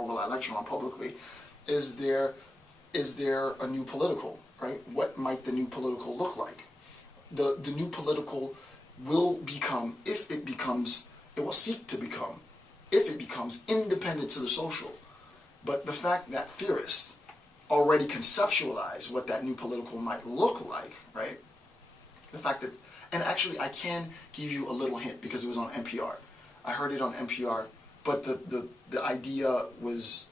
or will I lecture on publicly, is there a new political, right? What might the new political look like? The new political will become, it will seek to become, if it becomes independent to the social. But the fact that theorists already conceptualize what that new political might look like, right? The fact that, and actually I can give you a little hint because it was on NPR. I heard it on NPR, but the idea was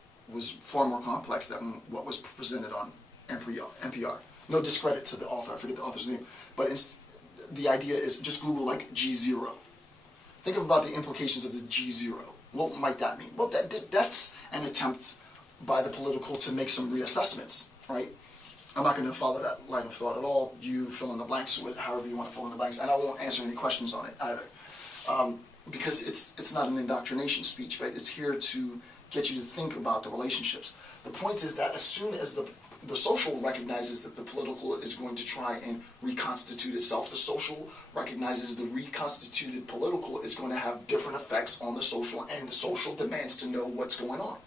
far more complex than what was presented on NPR. No discredit to the author, I forget the author's name, but the idea is just Google like G0. Think about the implications of the G0. What might that mean? Well, that's an attempt by the political to make some reassessments, right? I'm not going to follow that line of thought at all. You fill in the blanks with however you want to fill in the blanks, and I won't answer any questions on it either, because it's not an indoctrination speech, right? It's here to get you to think about the relationships. The point is that as soon as the social recognizes that the political is going to try and reconstitute itself, the social recognizes the reconstituted political is going to have different effects on the social, and the social demands to know what's going on.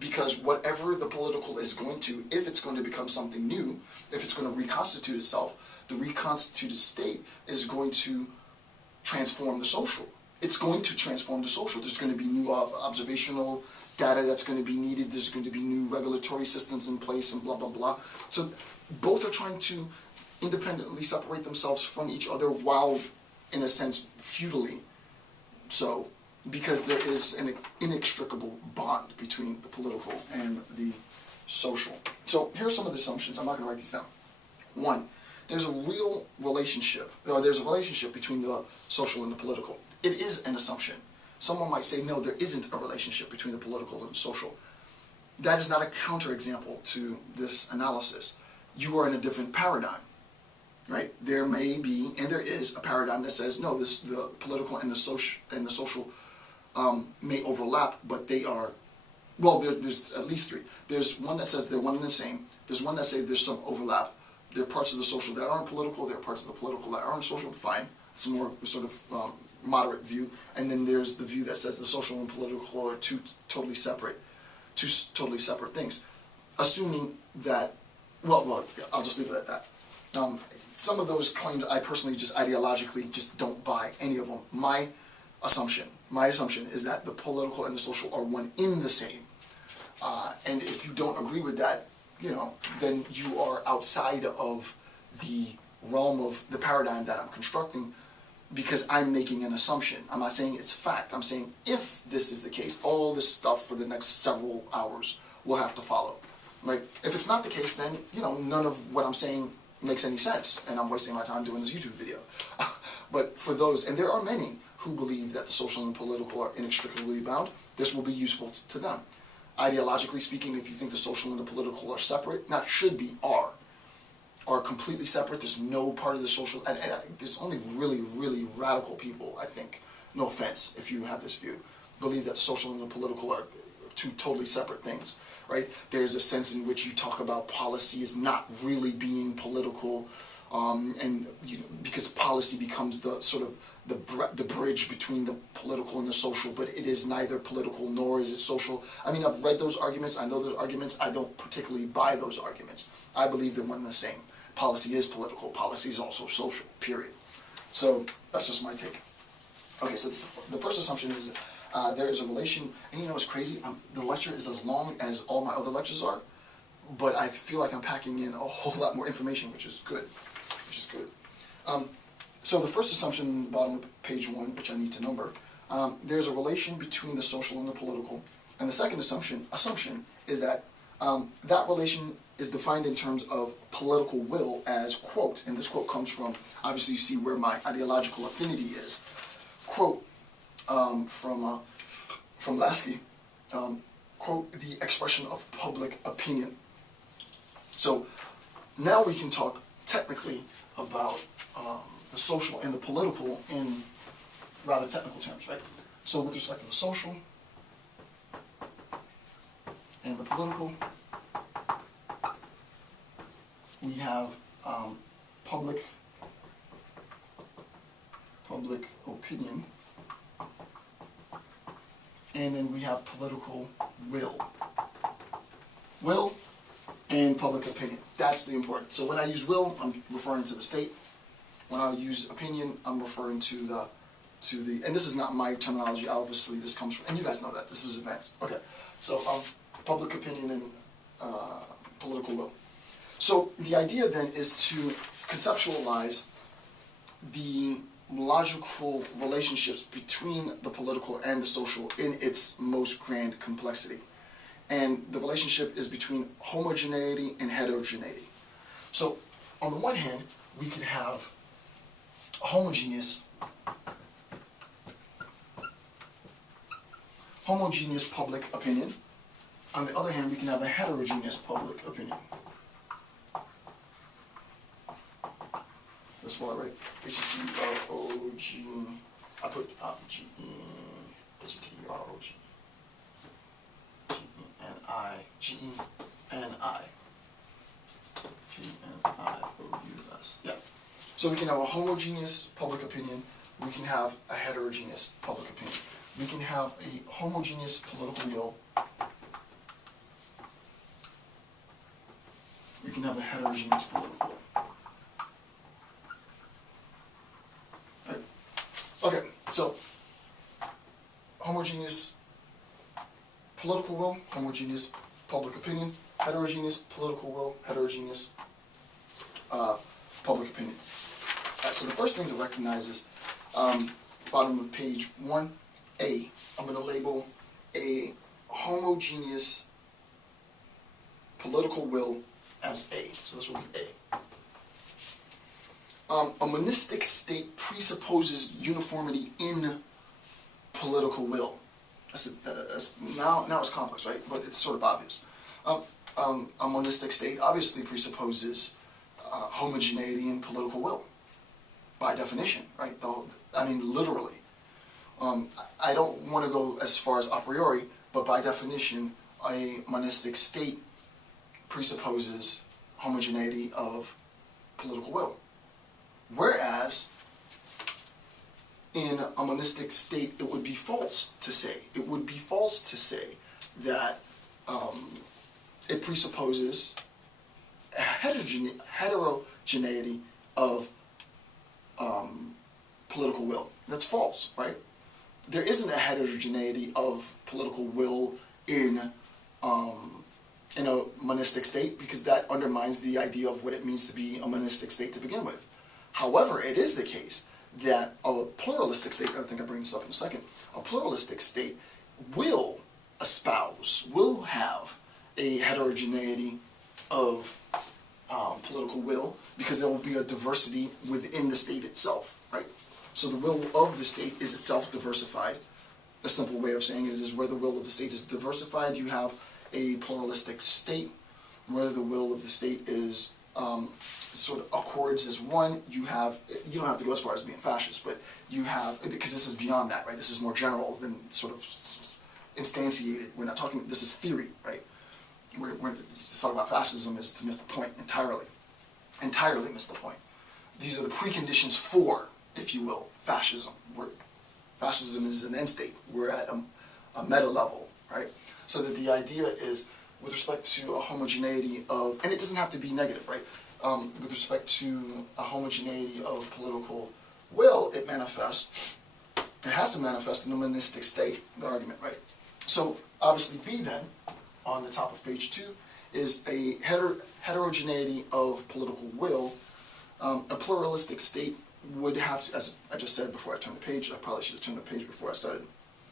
Because whatever the political is going to, if it's going to become something new, if it's going to reconstitute itself, the reconstituted state is going to transform the social. It's going to transform the social. There's going to be new observational data that's going to be needed. There's going to be new regulatory systems in place and blah, blah, blah. So both are trying to independently separate themselves from each other while, in a sense, feudally so, because there is an inextricable bond between the political and the social. So here are some of the assumptions. I'm not going to write these down. One, there's a real relationship, or there's a relationship between the social and the political. It is an assumption. Someone might say, no, there isn't a relationship between the political and the social. That is not a counterexample to this analysis. You are in a different paradigm, right? There may be, and there is, a paradigm that says, no, the political and the social may overlap, but they are, well, there's at least three. There's one that says they're one and the same. There's one that says there's some overlap. There are parts of the social that aren't political. There are parts of the political that aren't social. Fine. It's a more sort of moderate view. And then there's the view that says the social and political are two totally separate things. Assuming that, well, I'll just leave it at that. Some of those claims I personally just ideologically just don't buy any of them. My assumption is that the political and the social are one in the same. And if you don't agree with that, you know, then you are outside of the realm of the paradigm that I'm constructing, because I'm making an assumption. I'm not saying it's fact. I'm saying if this is the case, all this stuff for the next several hours will have to follow, right? If it's not the case, then, you know, none of what I'm saying makes any sense, and I'm wasting my time doing this YouTube video. But for those, and there are many who believe that the social and political are inextricably bound, this will be useful to them. Ideologically speaking, if you think the social and the political are separate, not should be, are completely separate, there's no part of the social, and there's only really, really radical people, I think, no offense if you have this view, believe that the social and the political are two totally separate things, right? There's a sense in which you talk about policy as not really being political, and because policy becomes the sort of the bridge between the political and the social, but it is neither political nor is it social. I mean, I've read those arguments, I know those arguments, I don't particularly buy those arguments. I believe they're one and the same. Policy is political, policy is also social, period. So that's just my take. Okay, so the first assumption is there is a relation, and you know what's crazy? The lecture is as long as all my other lectures are, but I feel like I'm packing in a whole lot more information, which is good. So the first assumption, bottom of page 1, which I need to number, there's a relation between the social and the political. And the second assumption is that that relation is defined in terms of political will as, quote, and this quote comes from, obviously you see where my ideological affinity is, quote, from Lasky, quote, the expression of public opinion. So now we can talk technically about the social and the political in rather technical terms, right? So with respect to the social and the political, we have public opinion, and then we have political will. will and public opinion. That's the important. So when I use will, I'm referring to the state. When I use opinion, I'm referring to the, and this is not my terminology, obviously, this comes from, and you guys know that, this is advanced. Okay, so public opinion and political will. So the idea then is to conceptualize the logical relationships between the political and the social in its most grand complexity. And the relationship is between homogeneity and heterogeneity. So on the one hand, we can have homogeneous public opinion. On the other hand, we can have a heterogeneous public opinion. That's what I write. H-E-T-R-O-G. I put G-E, H-E-T-R-O-G. G-E-N-I. G-E-N-I. G-N-I-O-U-S. Yeah. So we can have a homogeneous public opinion. We can have a heterogeneous public opinion. We can have a homogeneous political will. We can have a heterogeneous political will. Right. Okay, so homogeneous political will, homogeneous public opinion, heterogeneous political will, heterogeneous public opinion. So the first thing to recognize is bottom of page 1A. I'm going to label a homogeneous political will as A. So this will be A. A monistic state presupposes uniformity in political will. Now it's complex, right? But it's sort of obvious. A monistic state obviously presupposes homogeneity in political will, by definition, right? I mean, literally. I don't want to go as far as a priori, but by definition, a monistic state presupposes homogeneity of political will. Whereas, in a monistic state, it would be false to say. It would be false to say that it presupposes a heterogeneity of political will. That's false, right? There isn't a heterogeneity of political will in a monistic state, because that undermines the idea of what it means to be a monistic state to begin with. However, it is the case that a pluralistic state, I think I'll bring this up in a second, a pluralistic state will espouse, will have a heterogeneity of political will, because there will be a diversity within the state itself, right? So the will of the state is itself diversified. A simple way of saying it is where the will of the state is diversified, you have a pluralistic state. Where the will of the state is sort of accords as one, you don't have to go as far as being fascist, but you have, because this is beyond that, right? This is more general than sort of instantiated. We're not talking, this is theory, right? We're to talk about fascism is to miss the point entirely. Entirely miss the point. These are the preconditions for, if you will, fascism. Fascism is an end state. We're at a meta level, right? So that the idea is, with respect to a homogeneity of, and it doesn't have to be negative, right? With respect to a homogeneity of political will, it has to manifest in a monistic state, the argument, right? So, obviously B then, on the top of page 2, is a heterogeneity of political will. A pluralistic state would have to, as I just said before I turned the page, I probably should have turned the page before I started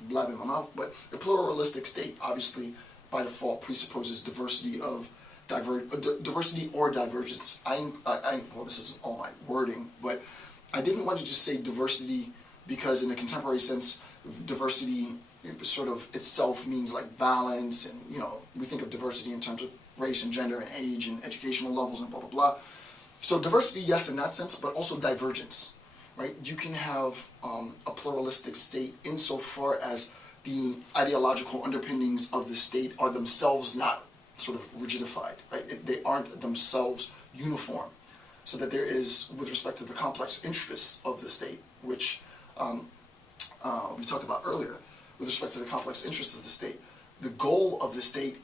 blabbing my mouth, but a pluralistic state obviously by default presupposes diversity of diversity or divergence. Well, this isn't all my wording, but I didn't want to just say diversity because in a contemporary sense, diversity sort of itself means like balance, and we think of diversity in terms of race and gender and age and educational levels and blah blah blah. So diversity, yes, in that sense, but also divergence, right? You can have a pluralistic state insofar as the ideological underpinnings of the state are themselves not sort of rigidified, right? They aren't themselves uniform, so that there is, with respect to the complex interests of the state, which we talked about earlier, with respect to the complex interests of the state, the goal of the state